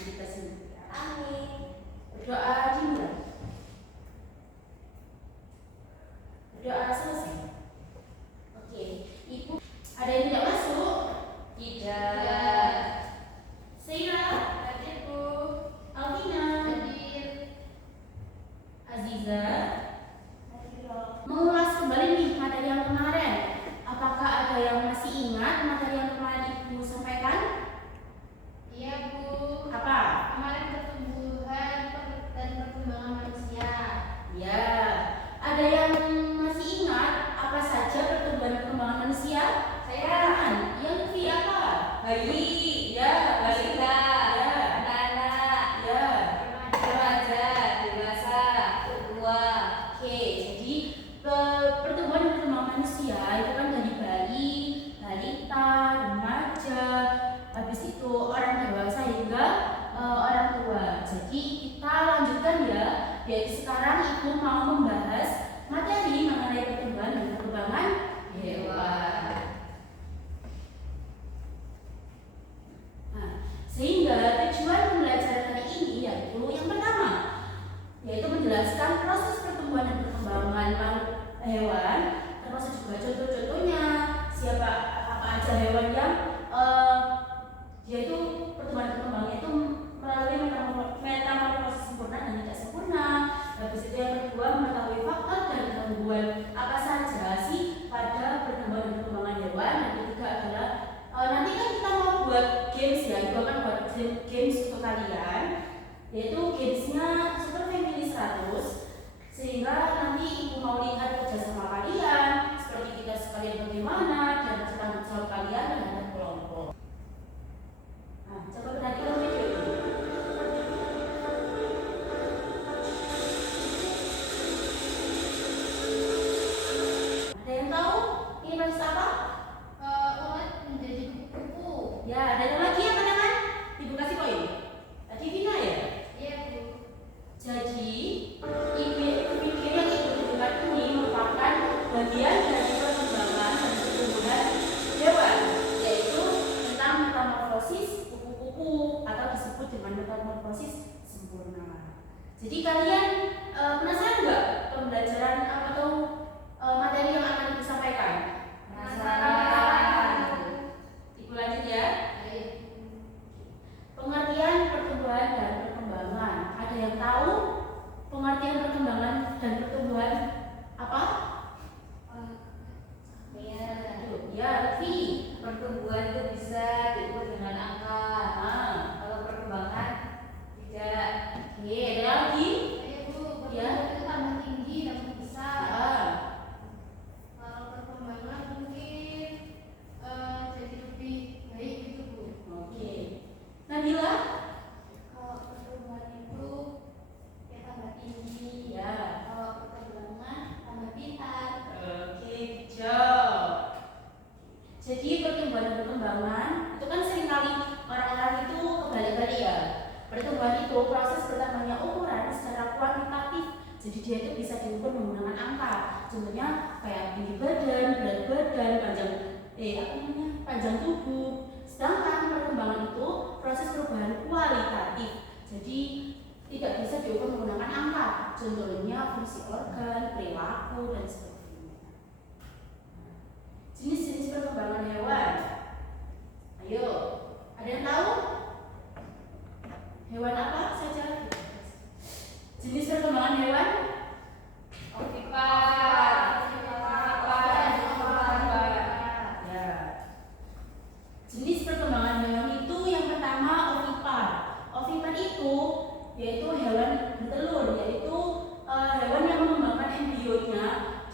kita sendiri. Amin. Berdoa dimulai. Berdoa selesai. Oke, Ibu, ada yang tidak masuk? Tidak. Seira, hadir Bu. Alvina, hadir. Aziza, hadir. Mengulas kembali nih materi yang kemarin. Apakah ada yang masih ingat materi yang kemarin Ibu sampaikan? Iya Bu. Apa? Kemarin pertumbuhan dan perkembangan manusia. Ya. Ada yang masih ingat apa saja pertumbuhan dan perkembangan manusia? Saya. Yang V apa? Bayi. Ya. Balita. Ya. Anak-anak. Ya. Remaja. Dewasa. Tua. Oke. Jadi pertumbuhan dan perkembangan manusia itu kan dari bayi, balita, remaja, habis itu orang dewasa hingga orang tua. Jadi kita lanjutkan ya. Yaitu sekarang Ibu mau membahas materi mengenai pertumbuhan dan perkembangan hewan. Nah, sehingga tujuan pembelajaran kali ini yaitu yang pertama, yaitu menjelaskan proses pertumbuhan dan perkembangan hewan, termasuk juga contoh-contohnya, siapa apa aja hewan yang yaitu pertumbuhan dan perkembangan itu melalui metamorfosis sempurna dan tidak sempurna. Habis itu yang kedua, mengetahui faktor dan gangguan apa saja sih pada pertumbuhan dan perkembangan hewan. Dan ketiga adalah nanti kan kita mau buat games ya, Ibu akan buat games untuk kalian, yaitu gamesnya Super Family 100, sehingga nanti Ibu mau lihat kerjasama kalian, seperti kita sekalian bagaimana dan tanggung jawab kalian terhadap kelompok. Nah, coba perhatikan video ini. Ada yang tahu ini proses apa? Ulat menjadi kupu-kupu. Ya, ada yang lagi yang katakan? Ibu kasih poin. Tadi Vina ya? Iya Bu. Jadi, video yang Ibu tunjukkan ini merupakan bagian dari perkembangan dan pertumbuhan hewan, yaitu tentang metamorfosis kupu-kupu atau disebut dengan metamorfosis sempurna. Jadi kalian penasaran nggak pembelajaran atau materi yang akan disampaikan? Penasaran? Ibu lanjut ya. Pengertian pertumbuhan dan perkembangan. Ada yang tahu pengertian perkembangan dan pertumbuhan apa? Ya, V. Pertumbuhan itu bisa diukur dengan angka. Kalau perkembangan tidak. Oke, ada lagi? Iya Bu. Ya. Pertumbuhan itu tambah tinggi, tambah besar. Ya. Kalau perkembangan mungkin jadi lebih baik gitu Bu. Oke. Nabila? Kalau pertumbuhan itu ya tambah tinggi. Ya. Kalau perkembangan tambah pintar. Oke, job. Jadi pertumbuhan dan perkembangan itu kan seringkali orang-orang itu kebalik-balik ya. Pertumbuhan itu proses bertambahnya ukuran secara kuantitatif. Jadi dia itu bisa diukur menggunakan angka. Contohnya kayak tinggi badan, berat badan, panjang tubuh. Sedangkan perkembangan itu proses perubahan kualitatif. Jadi tidak bisa diukur menggunakan angka. Contohnya fungsi organ, perilaku dan sebagainya. Jenis-jenis perkembangan hewan. Ayo, ada yang tahu? Hewan apa saja? Jenis perkembangan hewan? Ovipar. Ya. Jenis perkembangan hewan itu yang pertama ovipar. Ovipar itu yaitu hewan bertelur, yaitu hewan yang mengembangkan embrionya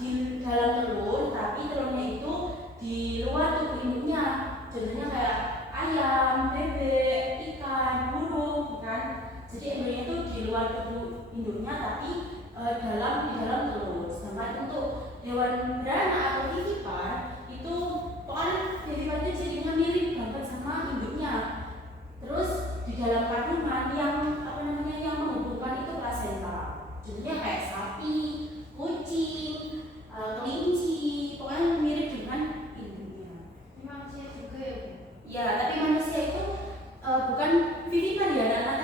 di dalam telur, tapi telurnya itu di luar tubuh induknya. Contohnya kayak ayam, bebek, ikan, burung, kan? Jadi embrionya itu di luar tubuh induknya, tapi di dalam telur. Sedangkan untuk hewan beranak atau vivipar itu pokoknya vivipar itu jadinya mirip banget sama induknya. Terus di dalam kandungan yang yang menghubungkan itu plasenta. Contohnya kayak sapi, kucing, kelinci, pokoknya mirip dengan induknya. Manusia juga ya Bu. Ya, tapi manusia itu bukan vivipar ya, anak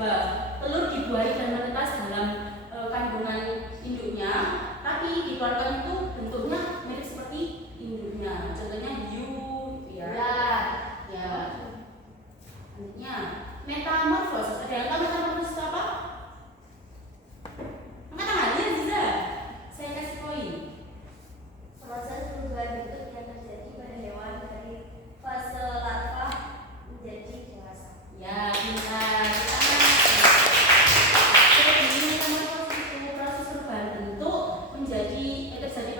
juga telur dibuahi dan menetas dalam kandungan induknya, tapi dikeluarkan itu bentuknya mirip seperti induknya. Contohnya hiu, ya. Ya. Selanjutnya metamorfosis. Ada yang tahu metamorfosis itu apa? Angkat tangan, ya bisa. Saya kasih poin. Proses perubahan bentuk yang terjadi pada hewan dari fase larva menjadi dewasa. Ya, pintar. Jadi metamorfosis itu proses perubahan bentuk terjadi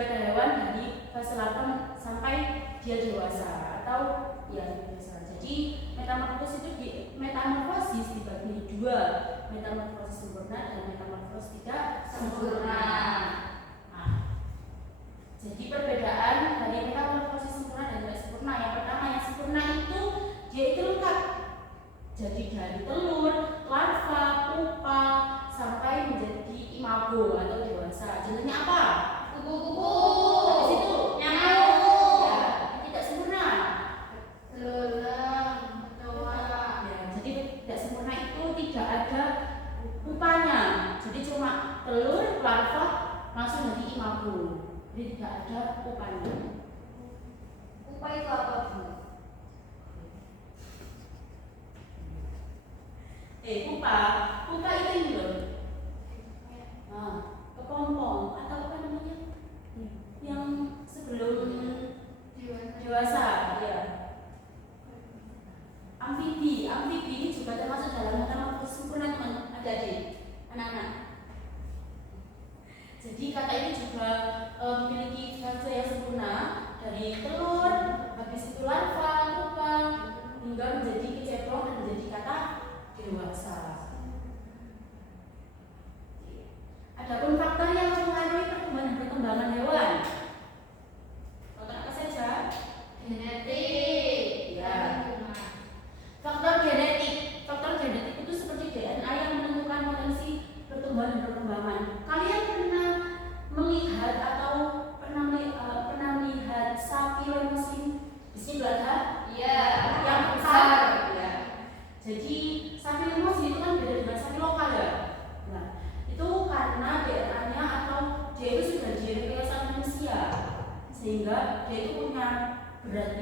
pada hewan dari fase larva sampai dia dewasa atau ya dewasa. Jadi metamorfosis dibagi dua, metamorfosis sempurna dan metamorfosis tidak sempurna. Nah, jadi perbedaan dari metamorfosis sempurna dan tidak sempurna. Yang pertama, yang sempurna itu dia itu lengkap. Jadi dari telur, larva, pupa sampai menjadi imago atau dewasa. Contohnya apa? Kupu-kupu. Habis itu Nyamuk. ya, tidak sempurna. Leleng. Kecoa. Ya, jadi tidak sempurna itu tidak ada pupanya. Jadi cuma telur, larva langsung jadi imago. Jadi tidak ada pupanya. Pupa itu apa, Bu? Pupa itu ini loh. Nah, kepompong atau apa namanya? Yang sebelum dewasa, ya. Amfibi ini juga termasuk dalam metamorfosis sempurna, teman adik-adik, anak-anak. Jadi kata ini juga memiliki fase yang sempurna dari telur, habis itu larva, pupa, hingga menjadi kecebong dan menjadi kata dewasa. Adapun faktor yang mempengaruhi pertumbuhan dan perkembangan hewan, faktor apa saja? Genetik. Ya. Faktor genetik itu seperti DNA yang menentukan potensi pertumbuhan dan perkembangan. Kalian pernah melihat atau pernah melihat sapi limosin? Di sini ada? Iya. Yang besar. Ya. Jadi sapi limosin itu kan beda dengan sapi lokal ya. Nah, itu karena DNA-nya atau dia itu sudah direkayasa manusia, sehingga dia itu punya berat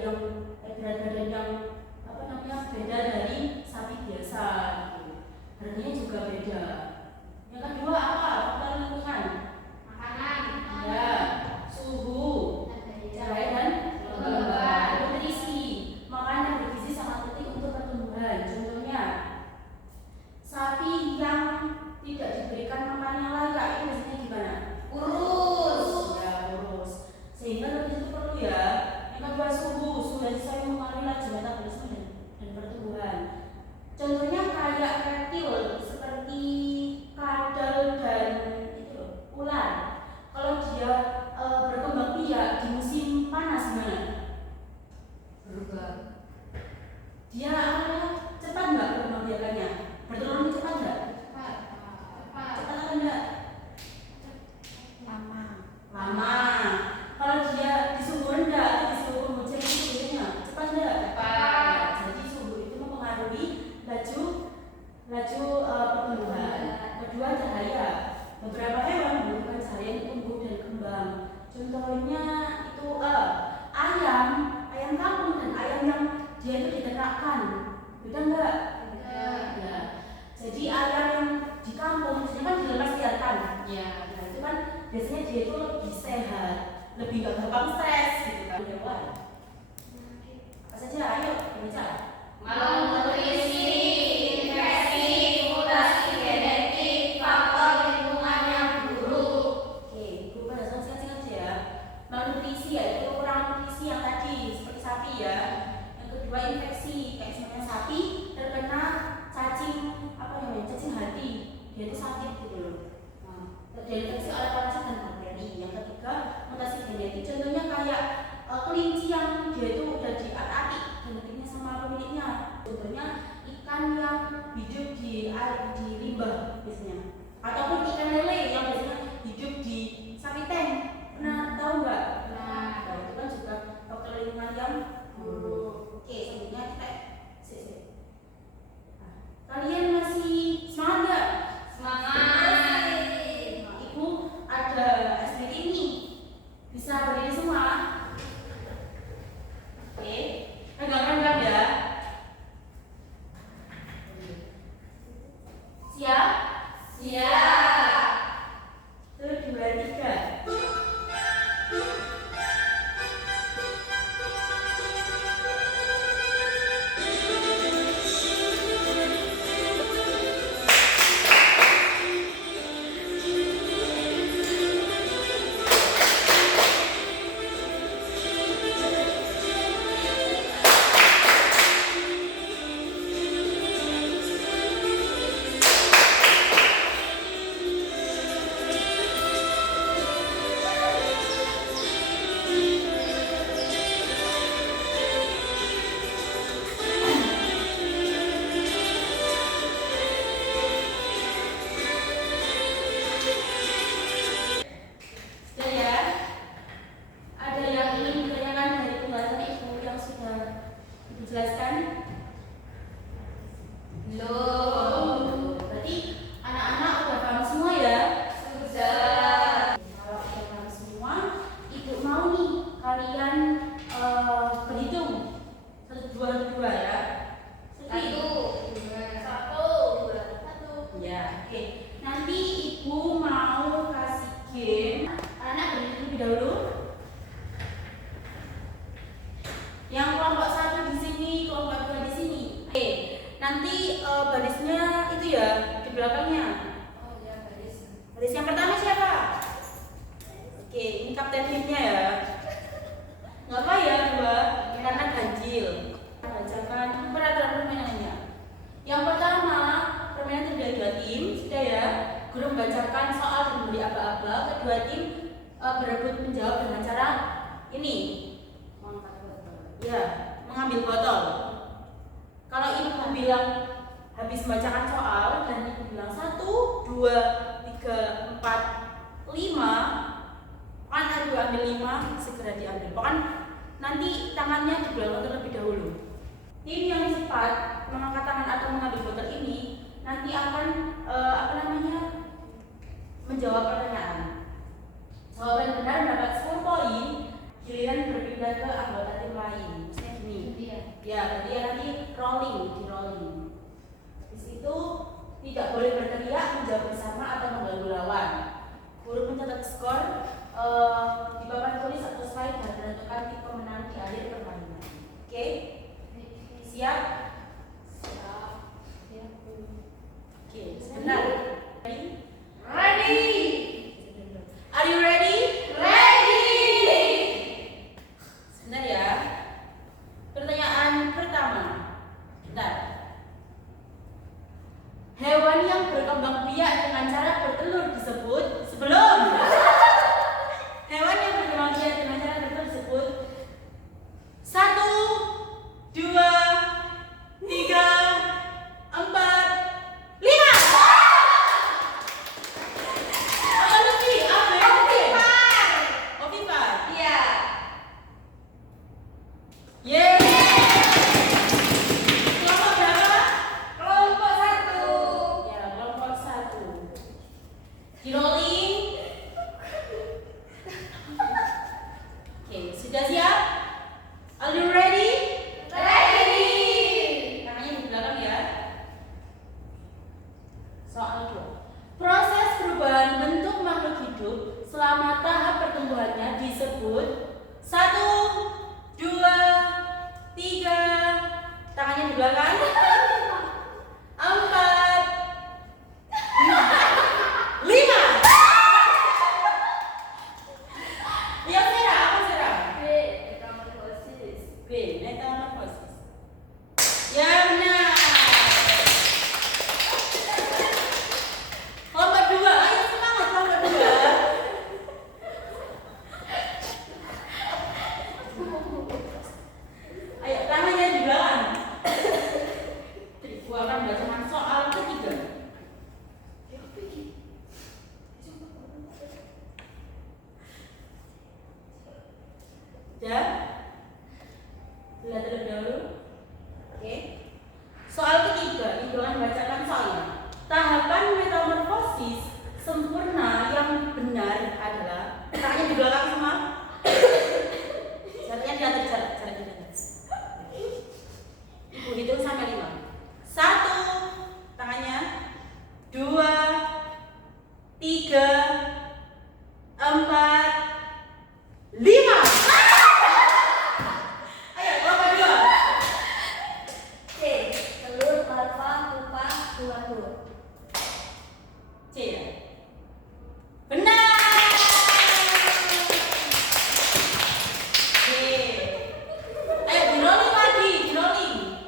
badan yang beda dari sapi biasa gitu. Harganya juga beda. Yang kedua apa? Faktor lingkungan. Makanan. Ya, suhu, cahaya dan kelembaban. Nutrisi. Makanan bergizi sangat penting untuk pertumbuhan. Contohnya, sapi yang tidak diberikan makan yang layak itu biasanya gimana? Kurus. Ya, kurus. Sehingga nutrisi itu perlu ya. Yang kedua suhu yang sesuai mempengaruhi laju metabolisme dan pertumbuhan. Contohnya kayak reptil seperti kadal dan itu ular. Kalau dia berkembang biak di musim panas gimana? Berubah. Dia cepat nggak berkembang biakannya? Bertelurnya cepat nggak? Cepat. Cepat atau enggak? Lama. Kalau dia di suhu rendah atau di suhu hujan itu biasanya cepat enggak? Cepat. Jadi suhu itu mempengaruhi laju pertumbuhan. Kedua, cahaya. Beberapa hewan membutuhkan cahaya untuk tumbuh dan kembang. Contohnya itu ayam kampung dan ayam yang dia itu diternakan. Beda enggak? Ya. Jadi ayam yang di kampung biasanya kan dilepas liarkan. Ya. Nah, itu kan biasanya dia itu lebih sehat, lebih gak gampang stres gitu kan hewan. Apa saja? Ayo baca. Malnutrisi, infeksi, mutasi genetik, faktor lingkungan yang buruk. Oke, Ibu pada singkat-singkat aja ya. Malnutrisi yaitu kurang nutrisi yang tadi seperti sapi ya. Yang kedua infeksi, kayak misalnya sapi terkena cacing hati, dia itu sakit gitu loh. Nah, terinfeksi oleh parasit dan bakteri. Yang ketiga mutasi genetik. Contohnya kayak kelinci yang dia itu udah diatik genetiknya sama pemiliknya. Contohnya ikan yang hidup di air di limbah biasanya, ataupun ikan lele yang biasanya hidup di sapi tank. Pernah tahu nggak? Nah, itu kan juga faktor lingkungan yang buruk. Oke, selanjutnya kita kalian masih Siap? Siap. 1, 2, 3. Sudah ya? Ada yang ingin ditanyakan dari penjelasan Ibu yang sudah dijelaskan? Belum. Berarti anak-anak udah paham semua ya? Sudah. Kalau udah paham semua, Ibu mau nih kalian berhitung 1, 2, 2 ya? Satu, dua, satu, dua, satu. Ya, oke. Nanti Ibu mau kasih game. Anak berhitung lebih dahulu. Yang kelompok 1 di sini, kelompok 2 di sini. Oke. Nanti barisnya itu ya di belakangnya. Oh ya, baris. Baris yang pertama siapa? Oke, ini kapten timnya ya. Nggak apa ya, Mbak? Karena ganjil. Bacakan peraturan permainannya. Yang pertama, permainan terdiri dari 2 tim, sudah ya. Guru membacakan soal dan memberi aba-aba. Kedua tim berebut menjawab dengan cara ini. Ya, mengambil botol. Kalau ibu bilang habis membacakan soal dan ibu bilang 1, 2, 3, 4, 5, kan ibu ambil 5, segera diambil. Pokoknya nanti tangannya di belakang terlebih dahulu. Tim yang cepat mengangkat tangan atau mengambil botol ini nanti akan menjawab pertanyaan. Jawaban benar mendapat 10 poin, giliran berpindah ke anggota tim lain. Misalnya gini. Ya, berarti nanti rolling. Habis itu tidak boleh berteriak, menjawab bersama atau mengganggu lawan. Guru mencatat skor di papan tulis atau slide dan menentukan tim pemenang di akhir permainan. Oke? Siap? Siap. Oke, sebentar. Ready? Are you ready? Ready. Sebentar ya. Pertanyaan pertama. Bentar. Hewan yang berkembang biak dengan cara bertelur disebut sebelum. Hewan yang berkembang biak dengan cara bertelur disebut 1, 2, 3, 4, 5. Apa Lutfi? Apa ya? Opipar. Iya. Yeay. Kelompok berapa? Kelompok 1. Ya, kelompok 1. Di rolling. Oke, sudah siap? Are you ready? Ready. Tangannya di belakang ya. Soal 2. Proses perubahan bentuk makhluk hidup selama tahap pertumbuhannya disebut 1, 2, 3. Tangannya di belakang. 4, 5. Ya, Sera, apa Sera? Metamorfosis. B, metamorfosis. Ya, benar. Kelompok 2, ayo semangat kelompok 2. Ayo, tangannya di belakang. 2, 3, 4, 5. Ayo, lomba 2. C. Telur, larva, pupa, telur. C ya? Benar. C. Ayo di-rolling lagi, di-rolling.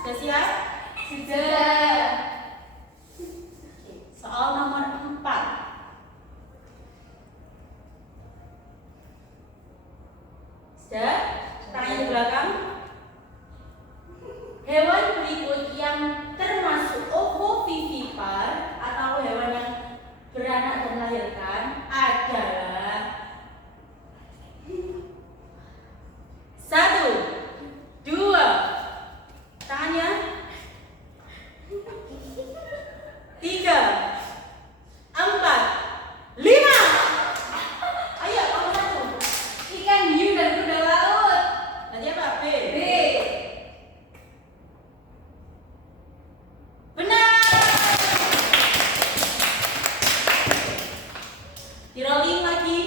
Sudah siap? Sudah. Soal nomor 4. Sudah? Tangannya di belakang. Hewan berikut yang termasuk ovovivipar atau hewan yang beranak dan melahirkan adalah 1, 2, tangannya 3, 4, 5. Ayo, kamu 1. Ikan hiu dan kuda laut. Tadi apa? B. B. Benar. Di rolling lagi.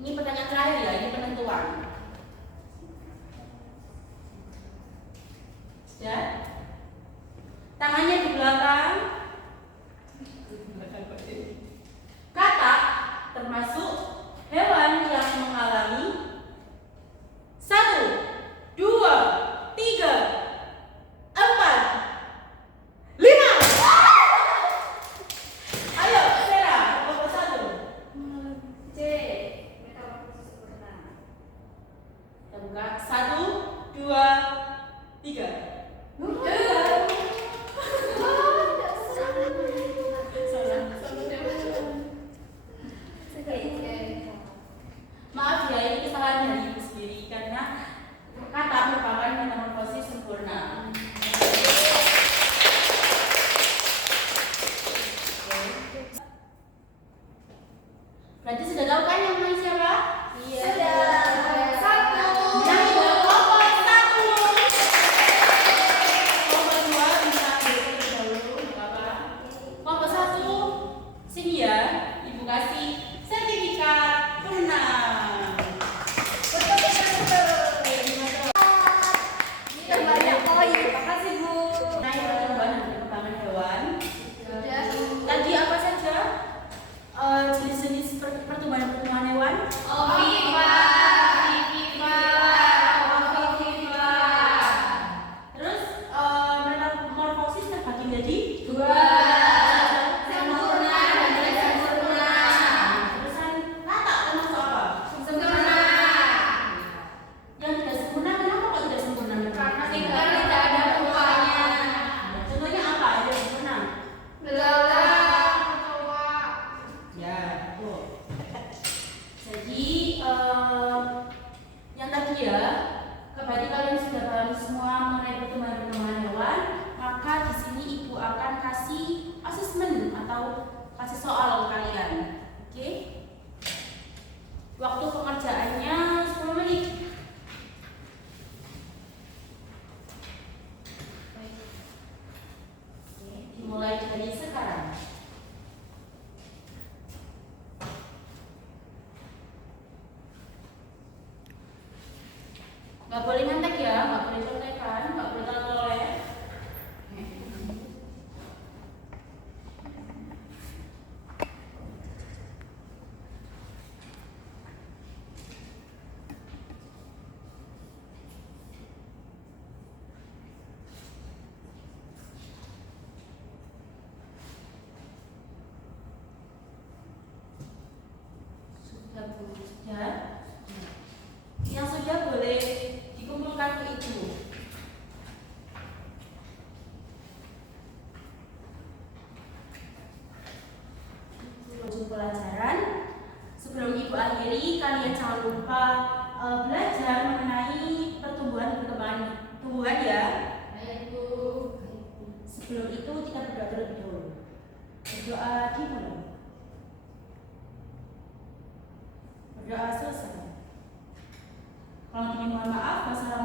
Ini pertanyaan terakhir ya, ini penentuan. Sudah? Tangannya di belakang. Katak termasuk hewan yang mengalami 1, 2, 3, 4, 5. Ayo, Vera, nomor 1. C. Metamorfosis sempurna. Kita buka 1, 2, 3. Maaf ya, ini kesalahan dari ibu sendiri karena kata merupakan metamorfosis sempurna. Berarti sudah tahu kan yang main siapa? Sudah. 1. Yang itu kelompok 1. Kelompok 2 bisa belajar dahulu, nggak apa-apa. Kelompok 1, sini ya, ibu kasih sertifikat menang. Yang banyak poin. Makasih, Bu. Nah, yang perkembangan dan perkembangan hewan. Sudah. Tadi apa saja jenis-jenis pertumbuhan hewan? Terus metamorfosis terbagi menjadi 2. Terusan kata termasuk apa? Yang tidak sempurna, kenapa kok tidak sempurna? Contohnya apa? Yang sempurna? Ya, betul. Jadi yang tadi ya, berarti kalian sudah paham semua mengenai pertumbuhan hewan. Maka di sini ibu akan kasih asesmen atau kasih soal kalian. Oke? Waktu pengerjaannya 10 menit. Oke, dimulai dari sekarang. Nggak boleh nyantek ya, nggak boleh contekan, nggak boleh tolol-tolol. Sudah Bu, sudah. Yang sudah boleh dikumpulkan ke ibu. Ujung pelajaran. Sebelum ibu akhiri, kalian jangan lupa belajar mengenai pertumbuhan dan perkembangan tumbuhan ya. Sebelum itu kita berdoa terlebih dahulu. Berdoa dimulai. Berdoa selesai. Kurang lebihnya mohon maaf. Wassalamualaikum